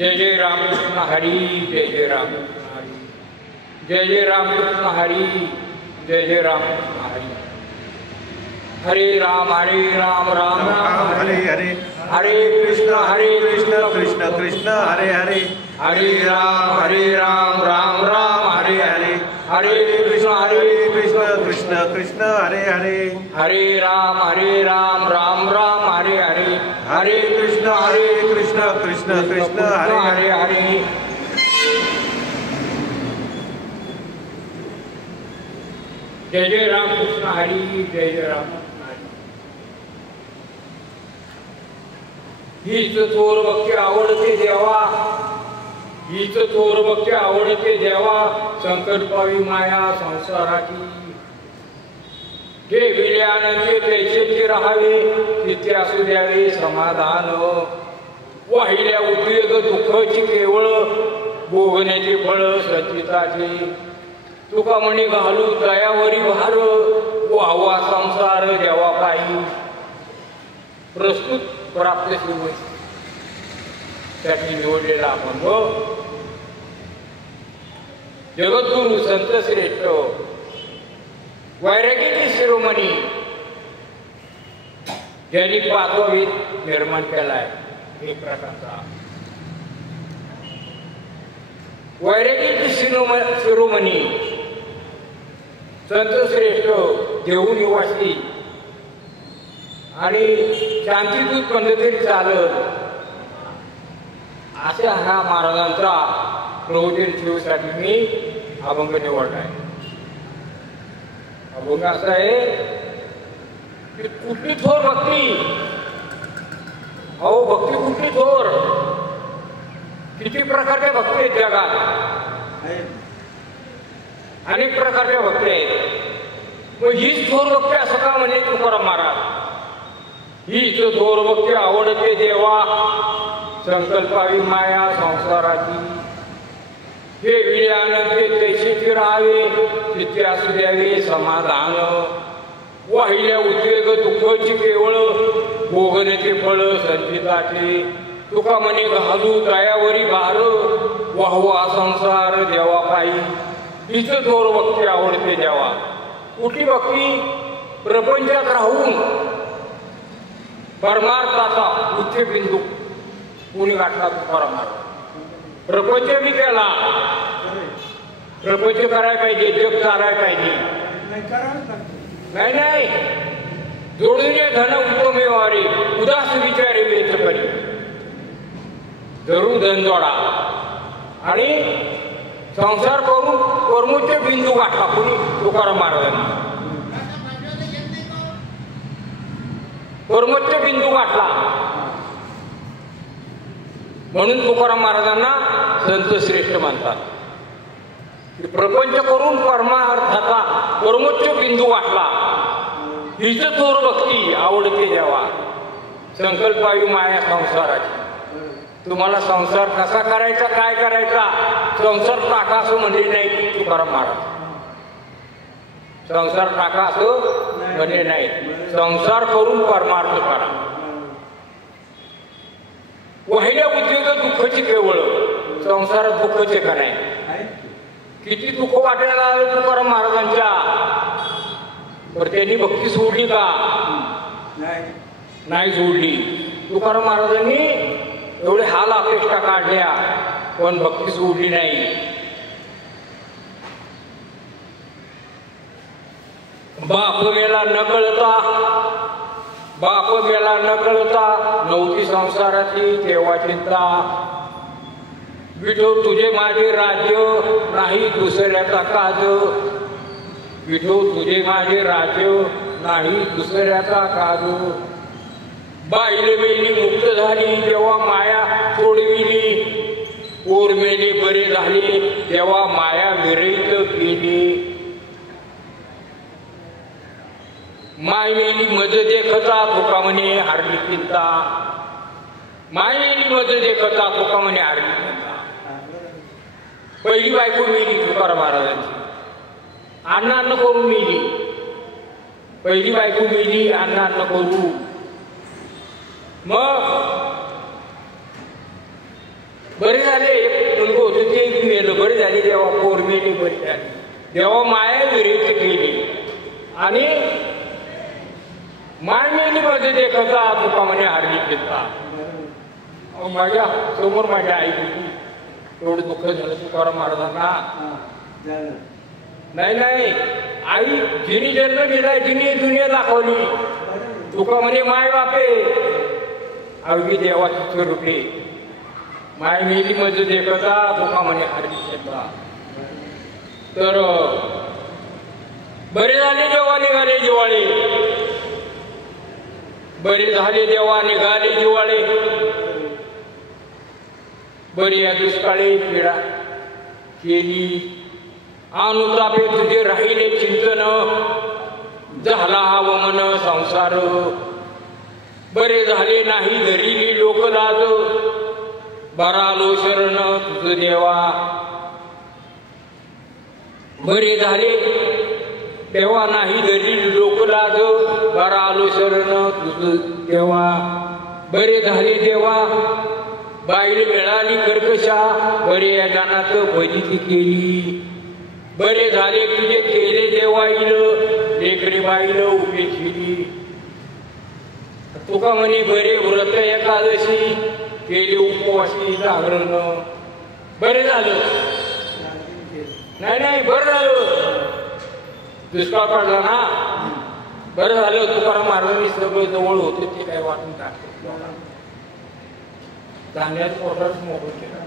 जय जय रामकृष्ण हरी, जय जय रामकृष्ण हरी, जय जय रामकृष्ण हरी, जय जय रामकृष्ण हरी। हरे राम राम राम हरे हरे, हरे कृष्ण कृष्ण कृष्ण कृष्ण हरे हरे, हरे राम राम राम हरे हरे, हरे कृष्ण कृष्ण कृष्ण हरे हरे, हरे राम राम राम हरे हरे, हरे कृष्ण कृष्ण कृष्ण हरे हरे हरे। जय जय रामकृष्ण हरी, जय जय रामकृष्ण हरी। हीच थोर भक्ती आवडते देवा, हीच थोर भक्ती आवडते देवा, संकटपावी माया संसाराची। ठेविले आनंदी तैसेचे राहावे, तिथे असू द्यावे समाधान। वाहिल्या उद्वेग दुःखाची केवळ, भोगण्याचे फळ सचिताचे। तुका म्हणे घालू दयावरी भार, वाहवा संसार देवा पायी। प्रस्तुत प्राप्त शिवय त्याची निवडलेला अभंग जगद्गुरु संत श्रेष्ठ वैराग्याचे शिरोमणी ज्यांनी पाचवा वेद निर्माण केलाय, एक प्रकारचा वैराग्याचे शिरोमणी संत श्रेष्ठ देऊ निवासी आणि शांतीदूत पद्धतीने चालत अशा ह्या महाराजांचा प्रवचन ठेवण्यासाठी मी अभंग निवडलाय। अभंग असा आहे की कुठली थोर भक्ती, अहो भक्ती कुठली थोर, किती प्रकारच्या भक्ती आहेत जगात, अनेक प्रकारच्या भक्ती आहेत। मग हीच थोर भक्ती असं का म्हणजे तुकाराम महाराज, हीच थोर भक्ती आवडते देवा, संकल्पावी माया संसाराची। हे विळ्यानंते तैसेचे राहावे, तिथे असू द्यावे समाधान। वाहिल्या उद्वेग दुःखाची केवळ, भोगण्याचे फळ संचिताचे। तुका म्हणे घालू दयावरी भार, वाहवा संसार देवा पायी। हीच थोर भक्ती आवडते देवा। कुठली भक्ती, प्रपंचात राहून परमार्थाचा उच्च बिंदू कोणी गाठला तुकाराम महाराज। प्रपंच मी केला, प्रपंच करायला पाहिजे, जग चालायला पाहिजे, नाही नाही जोडून धन उत्तमेवारी, उदास विचारे वेच करी। जरूर धन जोडा आणि संसार करून परमोच्च बिंदू गाठला कोणी तुकाराम महाराजांनी। परमोच्च बिंदू गाठला म्हणून तुकाराम महाराजांना संत श्रेष्ठ म्हणतात। प्रपंच करून परमार्थाचा परमोच्च बिंदू गाठला, हीच थोर भक्ती आवडते देवा, संकल्पावी माया संसाराची। तुम्हाला संसार कसा करायचा, काय करायचा, संसार टाका असं म्हणजे नाही तुकाराम महाराज। संसार टाका असं म्हणजे नाही, संसार करून परमार्थ करा। वाहिल्या उद्वेग दुःखाची केवळ, संसारात दुःखाचे का नाही, किती दुःख वाटायला आलं तुकाराम महाराजांच्या, तर त्यांनी भक्ती सोडली का, नाही सोडली। तुकाराम महाराजांनी एवढे हाल अपेक्षा काढल्या पण भक्ती सोडली नाही। बाप गेला न कळता, बाप गेला न कळता, नव्हती संसाराची तेव्हा चिंता। विठो तुझे माझे राज्य, नाही दुसऱ्याचा काज। विठो तुझे माझे राज्य, नाही दुसऱ्याचा काज। बाईले मेली मुक्त झाली, तेव्हा माया सोडविली। पोर मेले बरे झाले, तेव्हा माया विरहित केली। माय मेली मज देखता, तुका म्हणे हारली चिंता। माय मेली मज देखता, तुका म्हणे हारली चिंता। पहिली बायको मेली तुकाराम महाराजांची, अन्न करून मेली। पहिली बायको मेली अन्न करू, मग बरे झाले. एक मुलगा होतं ते मेलं, बरे झाले देवा. पोर मेली, बरी झाली देवा. माया विरहित केली आणि माय मेली मध्ये देखता तुका म्हणे हारली देता. माझ्या समोर माझ्या आई होती. एवढं दुःख झालं तुकाराम महाराजांना. नाही नाही, आई जिने जन्म दिलाय तिने दुनिया दाखवली. तुका म्हणे माय बापे अवघी देवाची स्वरूपे. माय मेली मध्ये देखता तुका म्हणे हारली देता. तर बरे झाले देवा निघाले जिवाळे. बरे झाले देवा निघाले जिवाळे. बरी या दुष्काळी पीडा केली. अनुतापे तुझे राहिले चिंतन. झाला हा वमन संसार. बरे झाले नाही धरिली लोकलाज. बरालो शरण तुझ देवा. बरे झाले देवा नाही धरिली लोकलाज. बरालो शरण तुझ देवा. बरे झाले देवा बाईल मिळाली कर्कशा. बरे या जानात फजिती केली. बरे झाले तुझे केले देवाईल. लेकरे बाईल उपेक्षिली. तुका म्हणे बरे व्रत एकादशी केले उपवासी जागरण. बरे झालं. नाही नाही, बरं झालं. दुष्काळ पडला ना, बरं झालं. तुकाराम महाराजांनी सगळं जवळ होते ते काय वाटून टाकलं. धान्यात पोटात मोकळं केलं.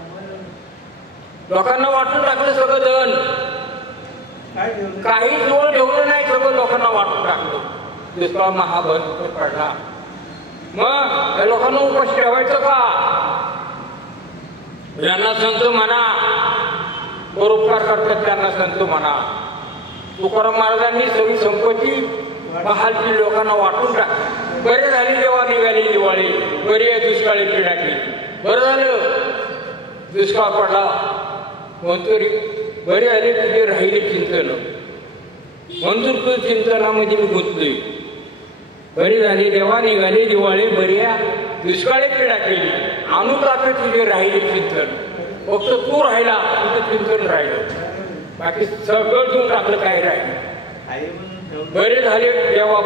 लोकांना वाटून टाकलं सगळं धन. काही जवळ ठेवलं नाही, सगळं लोकांना वाटून टाकलं. दुष्काळ महाभयंकर पडला. मग या लोकांना उपाशी ठेवायचं का? ज्यांना संत म्हणा, परोपकार करतात त्यांना संत म्हणा. तुकाराम महाराजांनी सगळी संपत्ती बहालची लोकांना वाटून टाकली. बरे झाले देवा निघाली दिवाळी. बरी आहे दुष्काळी पीडा केली. बरं झालं दुष्काळ पडला. म्हणतो बरे आले तुझे राहिले चिंतन. म्हणून तू चिंतनामध्ये मी गुंतलोय. बरी झाली देवा निघाली दिवाळी. बऱ्या दुष्काळी पीडा केली. अनुतापे तुझे राहिले चिंतन. फक्त तू राहिला, तुझं चिंतन राहिलं. बाकी सगळं तू टाकलं, काय राहिलं. बरे झाले देवा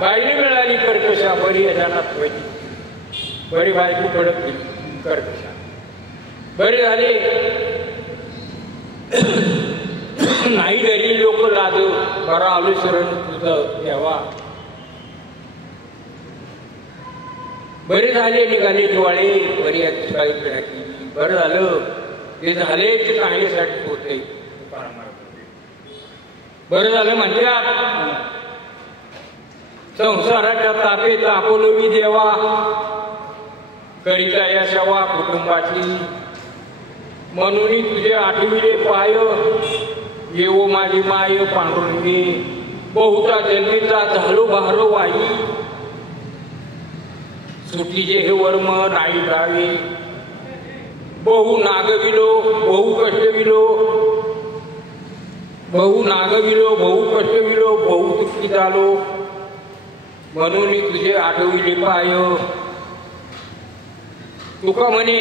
बायली मिळाली कर्कशा. बरी जाणार बरी बायको पडत कर्कशा. बरे झाले नाही घरी लोक लाज. बरा आलो शरण तुझं देवा. बरे झाले निघाले दिवाळे. बरी दुष्काळी पीडा केली. बरं झालं ते झाले ते चांगल्यासाठी होते. बरं झालं म्हणतात संसाराच्या तापे तापवलोवी देवा. करिता या सेवा कुटुंबाची. म्हणून तुझे आठविले पाय. येवो माझी माय पांडुरंगे. बहुता जन्मीचा झालो बहारो वाई. सुटीचे हे वर्म नाही जावे. बहु नागविलो बहु कष्टविलो. बहु नागविलो बहु कष्टविलो. बहु दुःखी झालो. म्हणून तुझे आठविले पाय. तुका म्हणे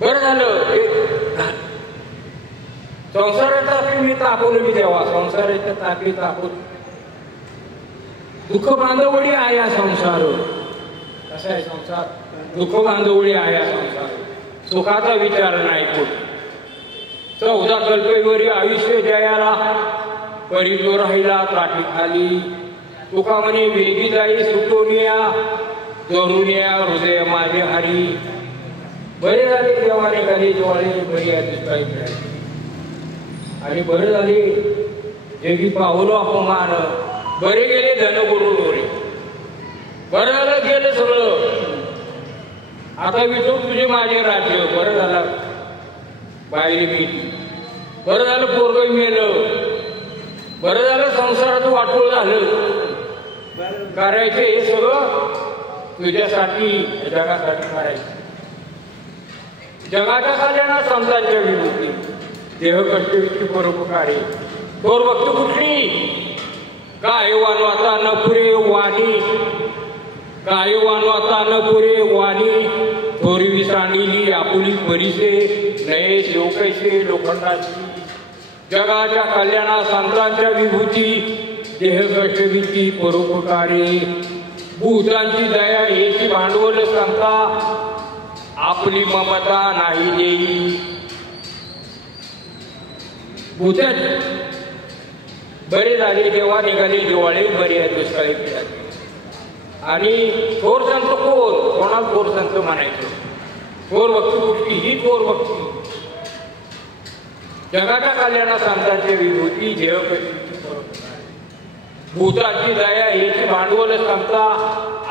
बरं झालं संसाराचा मी तापवलं मी देवा. संसाराच्या तापी तापून दुःख बांधवडी आया संसार. कसा आहे संसार? दुःख बांधवडी आया संसार. सुखाचा विचार नाही कोणी. 14 कल्पेवरी आयुष्य जयाला. परी तो राहिला काठी खाली. तुका म्हणे वेगी जाई सुटून या. धरून या हृदय माझे हरी. बरे झाले देवाने गाली दिवाळी. बरी या दुष्काळी मिळाली. आणि बरं झाले जगी पावलो अपमान. बरे गेले धनगुरु डोळे. बरं झालं गेलं सगळं. आता विठू तुझे माझे राज्य. बरं झालं बाई मी. बरं झालं पोरग मेलं. बरं झालं संसारात वाटोळ झालं. करायचे हे सगळं तुझ्यासाठी जगासाठी करायचं. जगाच्या कल्याणा संतांच्या विभूती. देह कष्टविष्टी परोपकारी. थोर भक्ती कुठली काय वानवाचा नफरे वाणी. काय वानवता न पुरे वाणी थोरवी सांडिली आपुली परिसे नये शिवकैसे लोखंडाची जगाच्या कल्याणा संतांच्या विभूती देहकष्टभीती परोपकारे भूतांची दया हेची भांडवल संता आपली ममता नाही देई. भूतच बरे झाले तेव्हा निघाले दिवाळी बरे आहे दुष्काळी पिढाचे. आणि थोर संत कोणाला थोर संत म्हणायचं? थोर भक्ती कुठली? ही थोर भक्ती जगाच्या कल्याणा संतांची विभूती देह भूताची दया हेची भांडवल संता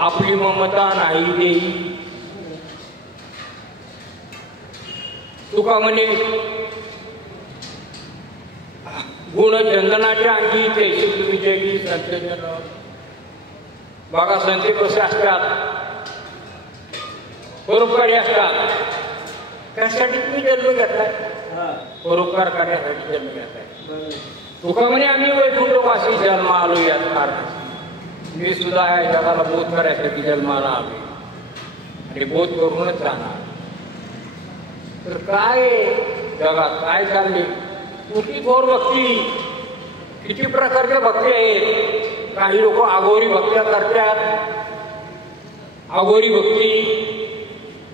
आपली ममता नाही देई. तुका म्हणे गुण चंदनाच्या अंगी तैसे तुम्ही जगी संतजन. बघा संत कसे असतात? परोपकारी असतात. त्यासाठी तुम्ही जन्म घेताय, परोपकार करण्यासाठी जन्म घेताय. तुका म्हणे आम्ही वैकुंठवासी जन्म आलो याच कारणासाठी. मी सुद्धा या जगाला बोध करायसाठी जन्माला आलो आणि बोध करूनच जाणार. तर काय जगात काय चालले? कुठली थोर भक्ती? किती प्रकारच्या भक्ती आहेत? काही लोक आगोरी भक्त्या करतात. आगोरी भक्ती,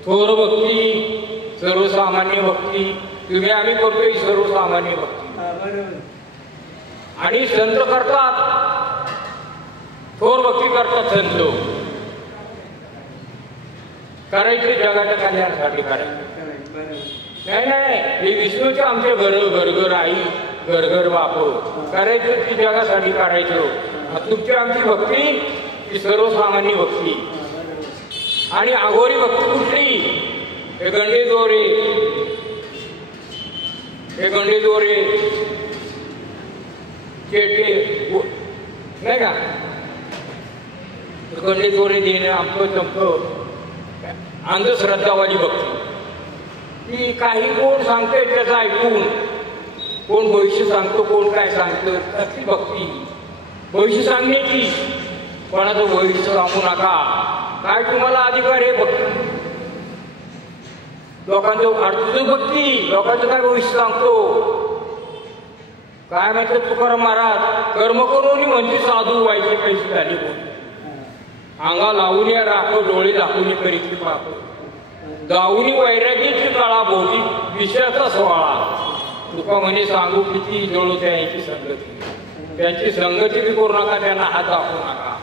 थोर भक्ती, सर्वसामान्य भक्ती. तुम्ही आम्ही करतोय सर्वसामान्य भक्ती. आणि संत करतात, थोर भक्ती करतात संत. करायचे जगाच्या कल्याणासाठी करायचे. नाही नाही, हे विष्णूचे आमचे घर आई घर बाप करायचं ती जगासाठी काढायचं. तुमची आमची भक्ती ही सर्वसामान्य भक्ती. आणि आघोरी भक्ती कुठली? हे गंडे दोरे चेटे नाही का? गंडे दोरे देणे आमचं चमकं अंधश्रद्धावाली भक्ती. की काही कोण सांगते त्याचं ऐकून, कोण भविष्य सांगतो, कोण काय सांगतं, त्यातली भक्ती. भविष्य सांगण्याची, कोणाचं भविष्य सांगू नका. काय तुम्हाला अधिकार आहे भक्ती? लोकांचं तुझं भक्ती, लोकांचं काय भविष्य सांगतो? काय म्हणतात तुकाराम महाराज? कर्म करून म्हणजे साधू व्हायचे पैसे झाले. अंगा लावून या राखो डोळे दाखवून करीची पाप गावनी वैराग्याची काळा भोगी विषयाचा सोहळा. तुका म्हणे सांगू किती जळू त्यांची संगती. त्यांची संगती बी करू नका, त्यांना हात दाखवू नका,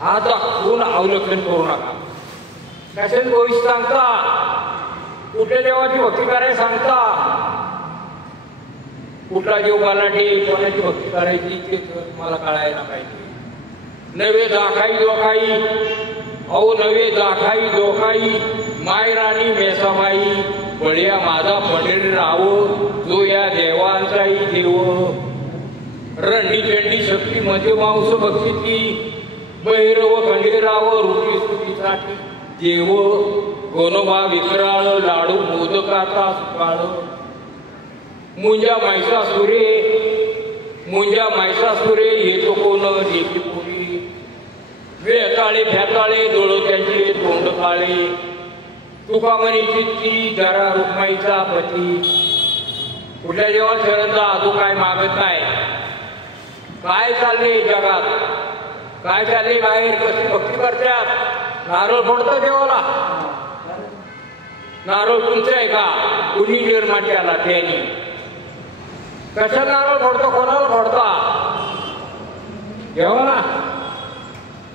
हात दाखवून अवलक्षण करू नका. कशाच भविष्य सांगता? कुठल्या देवाची भक्ती करायला सांगता? कुठला देव मलाठी कोणाची भक्ती करायची ते मला कळायला पाहिजे. नवे दाखाई दोखाई, अहो नवे दाखाई दोखाई, माय राणी मेसाबाई, बळ्या माझा पंढरी राव, जो या देवांचाही देव. रंडी चंडी शक्ती मध्ये मांस भक्तीची, भैरव खंडेराव रुटी सुटीसाठी देव. गोनोबा विक्राळ लाडू मोदकाचा सुकाळ, मुंजा मैसासुरे येतो कोण नेती पुरी. वेताळे फ्याताळे डोळ त्यांचे तोंड काळे, तुका म्हणे चित्ती जरा रुक्माईचा पती. कुठल्या जेव्हा शरणचा आजू काय मागत नाही. काय चालले जगात? काय चालले बाहेर? कशी भक्ती करतात? नारळ फोडतं देवाला. नारळ तुमचं आहे का? कुणी निर्माण केला त्यांनी? कशाला नारळ फोडतो? कोणाला फोडता? देवाला.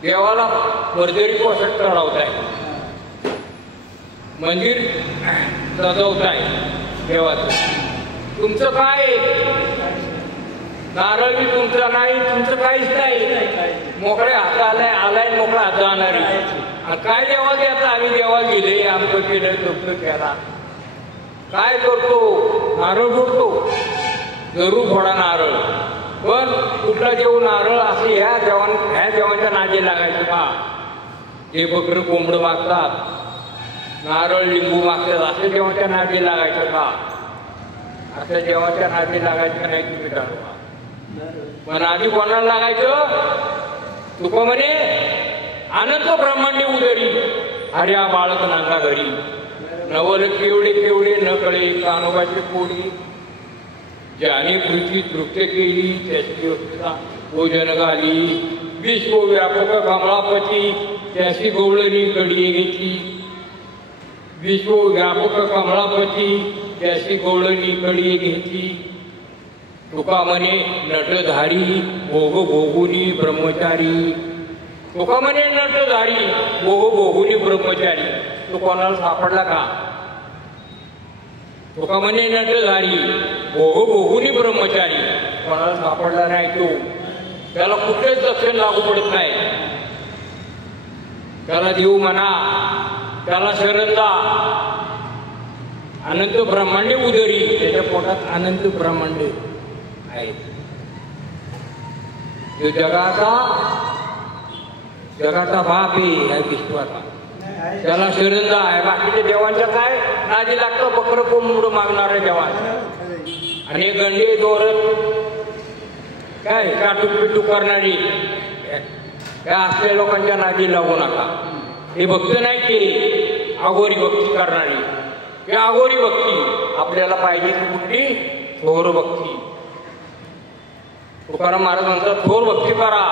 देवाला मर्देरी पोषक चढवताय, मंदिर सजवताय देवाचं. तुमचं काय? नारळ बी तुमचा नाही, तुमचं काहीच नाही. मोकळ्या हात आलाय मोकळा हात जाणारी. काय देवा द्यायचं? आम्ही देवा गेले, आमचं केलं, तुमचं केला. काय करतो? नारळ फोडतो. जरूर फोडा नारळ, पण कुठला देव नारळ असं ह्या देवांच्या नादी लागायचं का? जे बकरं कोंबडं मागतात, नारळ लिंबू मागतात, असे देवांच्या नादी लागायचं का? असं देवाच्या नादी लागायचं नाही. तुम्ही ठरवा. पण आधी कोणाला लागायचं? तुका म्हणे अनंत ब्रह्मांडी उदरी हर्या बाळक नांदा घरी नवल केवढे केवढे न कळे कानोबाची पोळी ज्याने पृथ्वी तृप्त केली त्याची भोजन घाली विश्वव्यापक कमळापती त्याची गवळणी कडी घेतली विश्वव्यापक कमळापती त्याची गवळणी कडी घेतली तुका म्हणे नटधारी भोग भोगुनी ब्रह्मचारी तुका म्हणे नटधारी भोग भोगुनी ब्रह्मचारी तो कोणाला सापडला का तुका म्हणे नटधारी भोग भोगुनी ब्रह्मचारी कोणाला सापडला नाही तो त्याला कुठलेच लक्षण लागू पडत नाही त्याला देव म्हणा त्याला शरणदा अनंत ब्रह्मांडे उदरी त्याच्या पोटात अनंत ब्रह्मांडे आहेत जो जगाचा बाप आहे या विश्वाचा त्याला शरणदा आहे बाकीच्या देवांच्या काय नादी लागतं बकर कोंबड मागणार आहे देवांना आणि गंडे दोरत काय काटूक पिटूक करणारी काय असलेल्या लोकांच्या नादी लागू नका हे भक्त नाही ते अघोरी भक्ती करणारी हे अघोरी भक्ती आपल्याला पाहिजे ती कुठली थोर भक्ती तुकाराम महाराज म्हणतात थोर भक्ती करा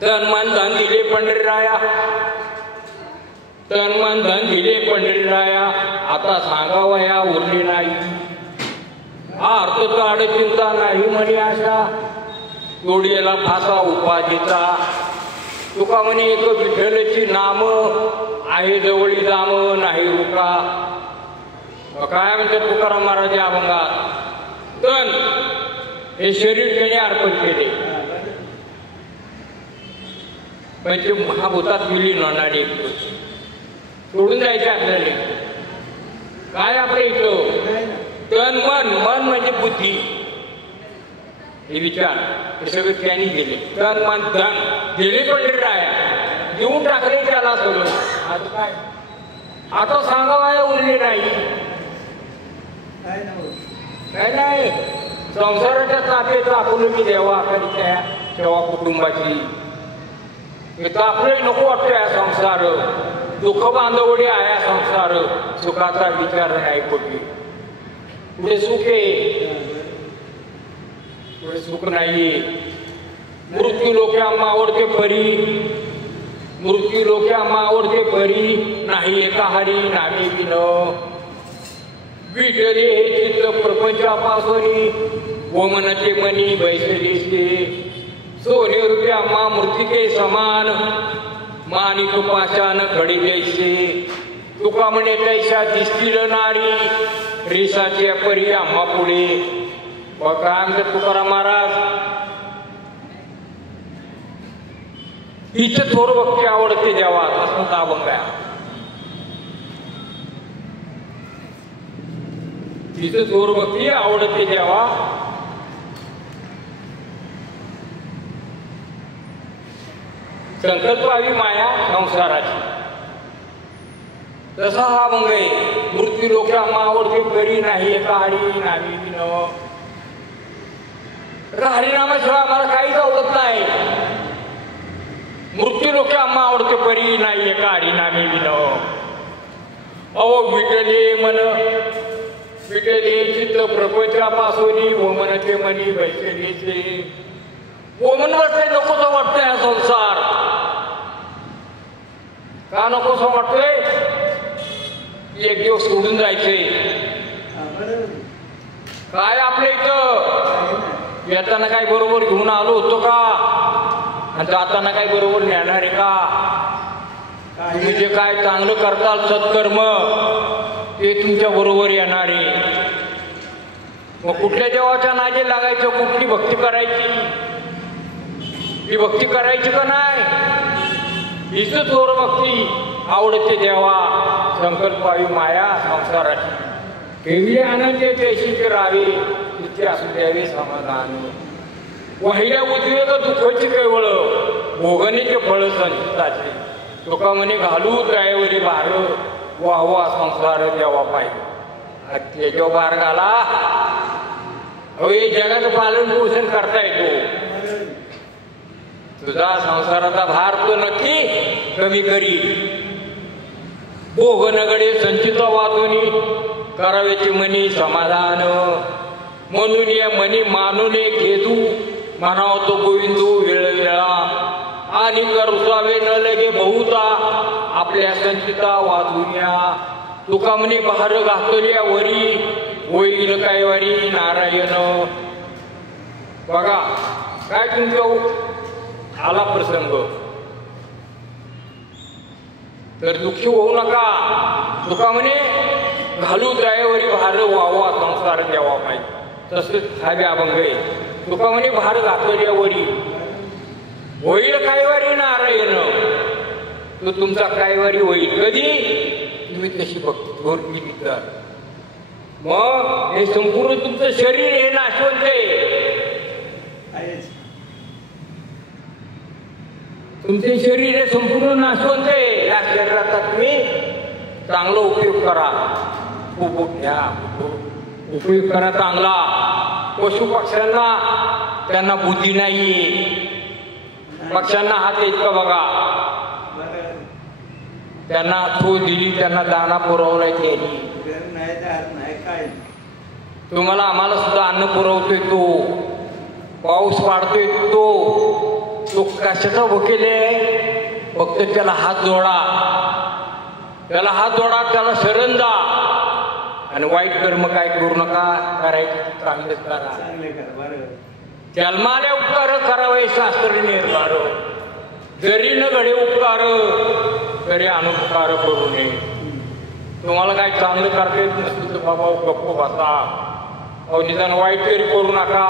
तन मन धन दिले पंढरीराया तन मन धन दिले पंढरीराया आता सांगावया उरले नाही हा अर्थ काढ चिंता नाही म्हणे आशा जोडीला फासा उपाधीचा तुका म्हणे एक विठ्ठलची नाम आहे जवळी दाम नाही रुका काय म्हणतात तुकाराम महाराज या अभंगात तन हे शरीर त्याने अर्पण केले म्हणजे महाभूतात विलीन होणारे सोडून जायचे आपल्याला काय आपल्या इथं तन मन मन म्हणजे बुद्धी हे विचार हे सगळे त्यांनी दिले तन मन धन दिले पंढरीराया देऊन टाकले त्याला सगळं आता काय आता सांगावया उरले नाही काय नाही संसाराच्या तापेचा आपण मी देवा कधी त्या सेवा कुटुंबाची इथं आपले नको वाटतो या संसार दुःख बांधवडी आहे संसार सुखाचा विचार नाही कुठे पुढे सुख आहे पुढे सुख नाहीये मृत्यू लोक्या मावडते परी मृत्यू लोक्या मावडते परी नाही एका हरी नामे विन विठले हे चित्त प्रपंचापासून वमनते मनी बैसलीचे सोने रुपया मा मृतिके समान मानिक पाशान घडी द्यायचे तुका म्हणे तैशा दिसतील नारी रेसाची परी आम्हा पुढे काय म्हणतात तुकाराम महाराज हिच थोर भक्ती आवडते देवा असं अभंग आहे हिच थोर भक्ती आवडते देवा संकल्पावी माया संसाराची तसा हा अभंग आहे मृत्यू लोक्या आवडते परी नाही एका हरी नामी विन हरिनामाशिवाय आम्हाला काहीच आवडत नाही मृत्यू लोक्या आवडते परी नाही एका हरी नामी विन अहो विटले मन विटले चित्त प्रपंचापासून वमनते मनी बैसलीचे वमन वाटते नकोसं वाटतंय हा संसार का नकोसं वाटतोय एक दिवस सोडून जायचे काय आपल्या इथं येताना काय बरोबर घेऊन आलो होतो का आणि जाताना काय बरोबर नेणार आहे का तुम्ही जे काय चांगलं करताल सत्कर्म ते तुमच्या बरोबर येणार आहे मग कुठल्या देवाच्या नादी लागायचं कुठली भक्ती करायची ही भक्ती करायची का नाही हीच थोर भक्ती आवडते देवा संकल्पावी माया संसाराची केवढे आनंद पेशीचे राहावे तिथे असू द्यावे समाधान वाहिल्या उद्वेग दुःखाची केवळ भोगणीचे फळ संचिताचे तुका म्हणे घालू दयावरी भार वाहवा संसार देवा पाहिजे त्याच्या भार घाला अहो हे जगाचं पालन पोषण करता येतो तुझा संसाराचा भार तो नक्की कमी करी. भोगनगडे संचित वाचुनी करावेचे मनी समाधान. म्हणून या मनी मानूने घेतू म्हणाव तो गोविंदू वेळवेळा. आणि करुसावे न लगे बहुता आपल्या संचिता वाचुन्या. तुका म्हणे भार घातल्या वरी होईल काय वारी नारायण. बघा काय तुमच्या आला प्रसंग तर दुःखी होऊ नका. तुका म्हणे घालू दयावरी भार व्हावा संसार द्यावा पाहिजे. तसंच खावे अभंग आहे. तुका म्हणे भार घातल्या वरी होईल कायवारी नारायण. तो तुमचा कायवारी होईल कधी तुम्ही तशी भक्ती निघता. मग हे संपूर्ण तुमचं शरीर हे नाशवंत आहे. तुमचे शरीर हे संपूर्ण नाशवंत आहे. या शरीराचा तुम्ही चांगला उपयोग करा. घ्या उपयोग करा चांगला. पशु पक्ष्यांना त्यांना बुद्धी नाहीये. पक्ष्यांना हात आहेत का बघा. त्यांना तो दिली त्यांना दाना पुरवलाय त्यांनी. तुम्हाला आम्हाला सुद्धा अन्न पुरवतोय तो. पाऊस पाडतोय तो कशाचा भुकेले. फक्त त्याला हात जोडा. त्याला हात जोडा. त्याला शरण जा. आणि वाईट कर्म काय करू नका. करायचे चांगलेच करा. जन्माले उपकार करावे शास्त्र निर्धार. जरी न घडे उपकार तरी अनुपकार करू नये. तुम्हाला काय चांगलं करता येत नसतं तर बाबा गप्प बसा. अहो निदान वाईट तरी करू नका.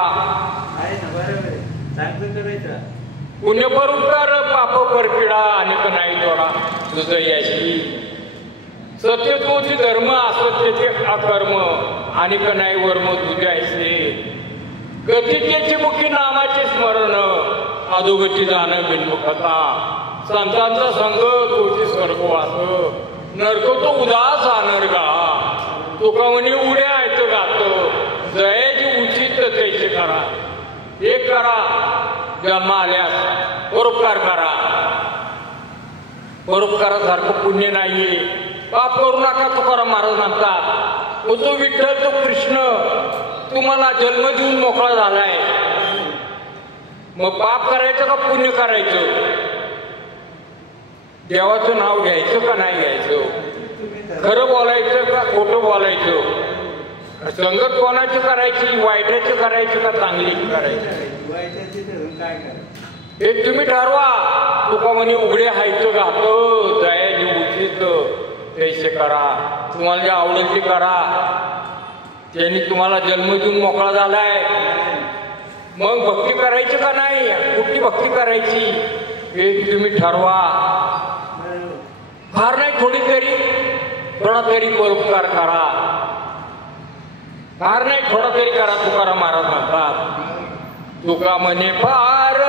पुण्य पर उपकार पाप पर पिढा अनेक नाही जोडा. तुझं याशी सत्य तोची धर्म असत्याचे अकर्म अनेक नाही वर्म तुझे ऐसे. गतिकेची मुखी नामाचे स्मरण अधोगती जाणं बिनमुखता. संतांचा संग तोची स्वर्गवास नरक तो उदास अनर्गा. तुका म्हणे उड्या आहेत गात जयाची उचित त्याचे करा. एक करा जन्म आल्यास परोपकार करा. परोपकारासारखं पुण्य नाहीये. पाप करू नका तुकाराम महाराज म्हणतात. तो विठ्ठल तो कृष्ण तुम्हाला जन्म देऊन मोकळा झालाय. मग पाप करायचं का पुण्य करायचं. देवाचं नाव घ्यायचं का नाही घ्यायचं. खरं बोलायचं का खोटं बोलायचं. संगत कोणाची करायची. वाईटाची करायची का चांगली करायची हे तुम्ही ठरवा. तुका म्हणे उघडे हायचं घात जयाची उचित त्याचे करा. तुम्हाला जे आवडेल ते करा. त्यांनी तुम्हाला जन्म देऊन मोकळा झालाय. मग भक्ती करायची का नाही. कुठली भक्ती करायची हे तुम्ही ठरवा. फार नाही थोडी तरी थोडा तरी परोपकार करा. फार नाही थोडा तरी करा. तुकाराम महाराज म्हणतात. तुका म्हणे फार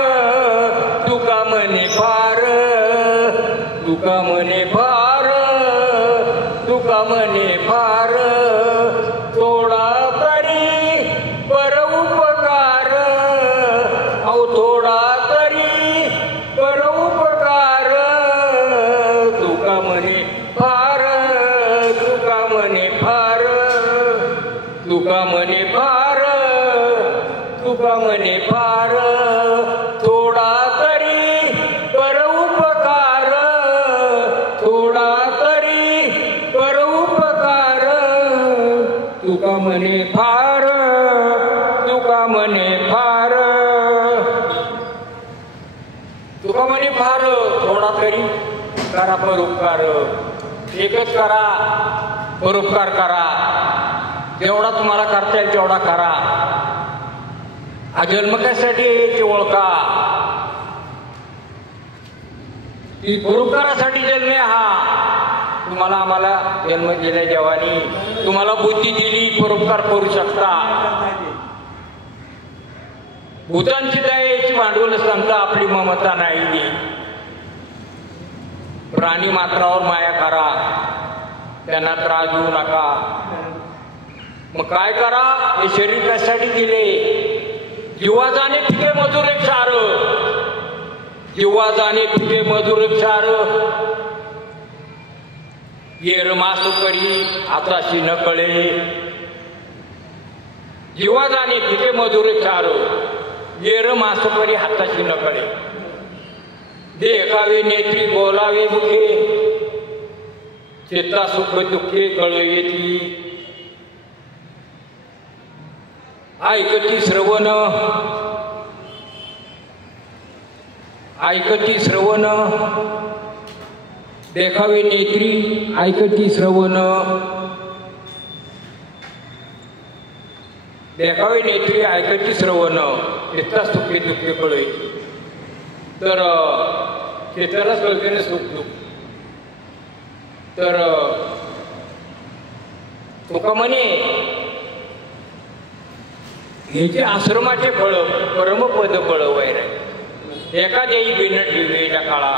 तुका म्हणे फार तुका म्हणे फार तुका म्हणे फार थोडा तरी पर उपकार. अहो थोडा तरी पर उपकार. तुका म्हणे फार तुका म्हणे फार तुका म्हणे फार तुका म्हणे फार थोडा तरी पर उपकार. थोडा तरी पर उपकार. तुका म्हणे फार तुका म्हणे फार तुका म्हणे फार थोडा तरी करा परोपकार. एकच करा परोपकार करा. जेवढा तुम्हाला करता येईल तेवढा करा. हा जन्म कशासाठी ते ओळखा. परोपकारासाठी जन्म हा. तुम्हाला आम्हाला जन्म दिला देवानी. तुम्हाला बुद्धी दिली परोपकार करू शकता. भूतांची दयेची भांडवल समजा आपली ममता नाही. प्राणी मात्रावर माया करा. त्यांना त्रास देऊ नका. मग काय करा. हे शरीर कशासाठी दिले. जीवाचा आणि ठिके मधून एक सार जीवा जाणे तुझे मधुर चार येर मास करी आताशी न कळे जीवा जाणे तुझे मधुर चार येर मास करी हाताशी न कळे देखावे नेत्री बोलावे मुखे चेता सुख दुःखे कळ येती ऐकती श्रवण देखावे नेत्री ऐकती श्रवण देखावे नेत्री ऐकती श्रवण चेता सुखे दुःखे कळ येती तर चेतालाच कळते ना सुख दुःख तर तुका म्हणे ह्याचे आश्रमाचे फळ परमपद फळ वैर एखाद्याही बिन ठेवलेल्या काळा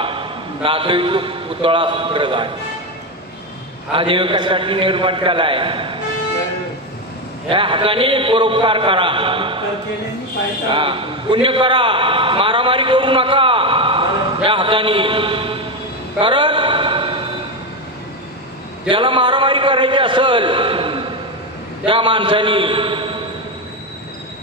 रात्री पुतळा सूत्रधार हा देव कशासाठी निर्माण केलाय ह्या हाताने परोपकार करा पुण्य करा मारामारी करू नका या हाताने कारण ज्याला मारामारी करायची असेल त्या माणसानी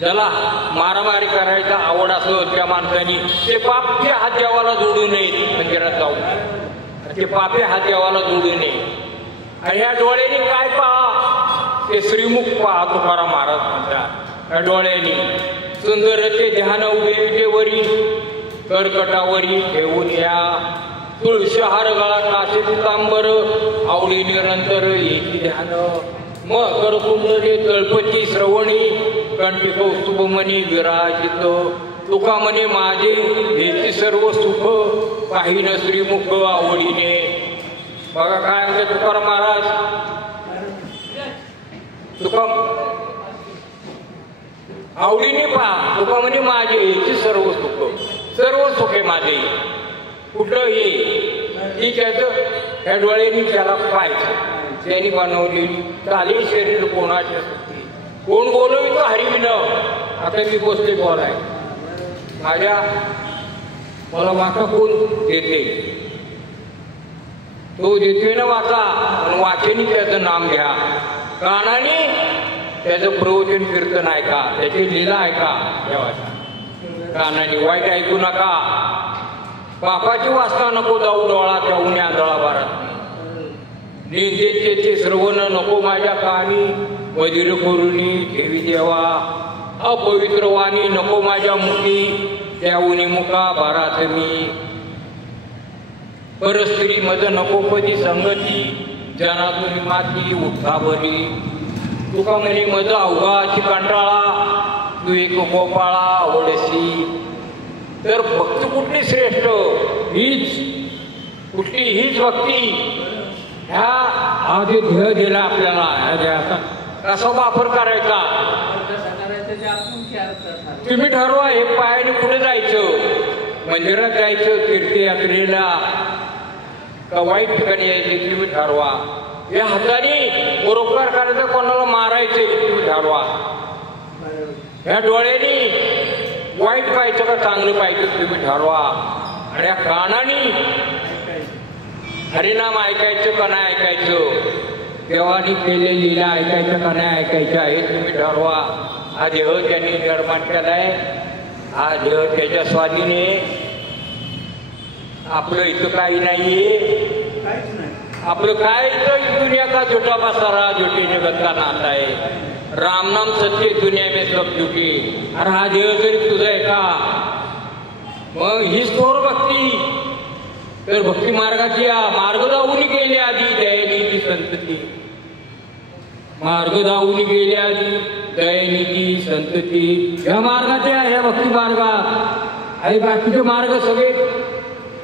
ज्याला मारामारी करायचा आवड असेल त्या माणसानी ते पापचे हात देवाला जोडू नयेत मंदिरात जाऊन ते पापे हात देवाला जोडू नये आणि या डोळ्याने काय पहा ते श्रीमुख पहा तुकाराम महाराज म्हणतात या डोळ्याने सुंदर ते ध्यान उभेवरी कर्कटावरी ठेवून या तुळशी हार गळा काशे पितांबर आवडी निरंतर येती ध्यान मग करकुंडले तळपती श्रवणी कंठी कौस्तुभमणी विराजित तुका म्हणे माझे हेची सर्व सुख पाहिन श्रीमुख आवडीने बघा काय म्हणजे तुकाराम महाराज तुका आवडीने पहा तुका म्हणे माझे हेची सर्व सुख आहे माझे कुठलं हे ठीक आहे ह्या डोळ्यांनी त्याला पाहायचं त्यांनी बनवलेली चालेल शरीर कोणाच्या सुट्टी कोण बोलवित हरिविन आता मी बसले बोलाय माझ्या मला वाचा कोण देते तो देते ना वाचा पण वाचेनी त्याचं नाम घ्या कानाने त्याचं प्रवचन कीर्तन ऐका त्याची लीला ऐका देवाच्या कानाने वाईट ऐकू नका पापाची वासना नको जाऊ डोळा त्या उन्या आंधळा बारात निंदेचे श्रवण नको माझ्या कानी वजीर करुणी ठेवी देवा अपवित्र वाणी नको माझ्या मुखी त्या उनी मुका बारात मी परस्त्री मज नको पदी संगती जनातून माती उठा भरी तुका म्हणे मज अवघाची कंटाळा तू एक गोपाळा आवडसी तर भक्ती कुठली श्रेष्ठ हीच कुठली हीच भक्ती ह्या आधी ध्येय दिला आपल्याला ह्या ध्येयाचा कसा वापर करायचा तुम्ही ठरवा हे पायाने कुठे जायचं मंदिरात जायचं तीर्थयात्रेला का वाईट ठिकाणी यायचे तुम्ही ठरवा या हाताने परोपकार करायचं कोणाला मारायचे तुम्ही ठरवा ह्या डोळ्याने वाईट पाहायचं का चांगलं पाहायचं तुम्ही ठरवा आणि या कानाने हरिनाम ऐकायचं का नाही ऐकायचं देवानी केलेली लीला ऐकायचं का नाही ऐकायचं हे तुम्ही ठरवा हा देह त्यांनी निर्माण केलाय हा देह त्याच्या स्वाधीने आपलं इथं काही नाहीये आपलं काय इथं दुनिया का झुटा पसारा झुटे जगत का नाता आहे राम नाम सत्य दुनिया में सब झुके अरे हा देह जरी तुझा आहे का मग हीच थोर भक्ती तर भक्ती मार्गाची मार्ग दावून गेले आधी दयानिधी संतती मार्ग दावून गेले आधी दयानिधी संतती ह्या मार्गाच्या ह्या भक्ती मार्गात आणि बाकीचे मार्ग सगळे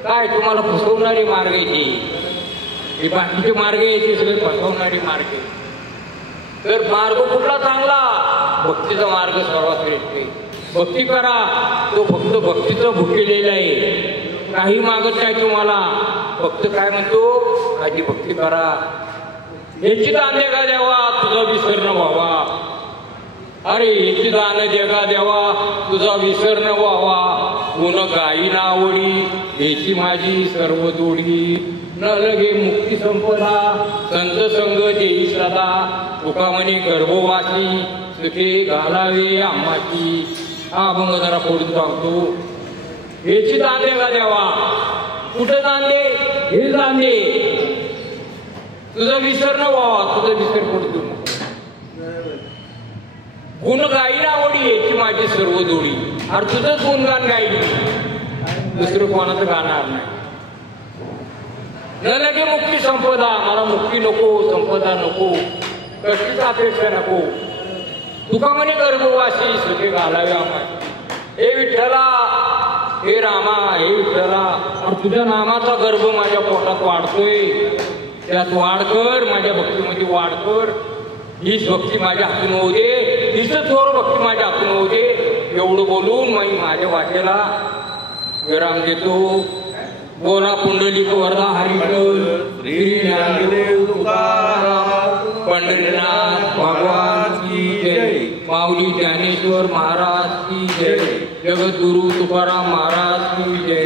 काय तुम्हाला फसवणारे मार्ग येते हे बाकीचे मार्ग यायचे सगळे फसवणारे मार्ग तर मार्ग कुठला चांगला भक्तीचा मार्ग सर्वात श्रेष्ठ भक्ती करा तो फक्त भक्तीचं भुकेलेला आहे काही मागत नाही तुम्हाला फक्त काय म्हणतो माझी भक्ती करा याची दान देगा देवा तुझा विसर न व्हावा अरे याची दान देगा देवा तुझा विसर न व्हावा कोण गाई ना आवडी याची माझी सर्व जोडी न लगे मुक्ती संपदा संत संग देई सदा तुका म्हणे गर्भवासी सुखे घालावे आम्हाची. हा अभंग जरा फोडून सांगतो. याची दांडे का देवा कुठं दांडे हे दांडे तुझा विसर न व्हावा तुझा विसर पडतो. गुण गाई आवडी याची माझी सर्व जोडी. अरे तुझंच गुणगान गाईल दुसरं कोणाचं गाणार नाही. न लगे मुक्ती संपदा मला मुक्ती नको संपदा नको कशीच अपेक्षा नको. तुका म्हणे गर्भवासी सुखे घालावे आम्हाला. हे विठ्ठला हे रामा हे विठ्ठला तुझ्या नामाचा गर्भ माझ्या पोटात वाढतोय. त्यात वाढ कर माझ्या भक्तीमध्ये वाढ कर. हीच भक्ती माझ्या हातून होऊ दे हीच थोर भक्ती माझ्या हातून होऊ दे. एवढं बोलून मी माझ्या वाटेला विराम देतो. बोला पुंडलिक वरदा हरिविठ्ठल श्री ज्ञानदेव तुकाराम पंढरीनाथ भगवान की जय. माऊली ज्ञानेश्वर महाराज की जय. जगद्गुरु तुकाराम महाराज की जय.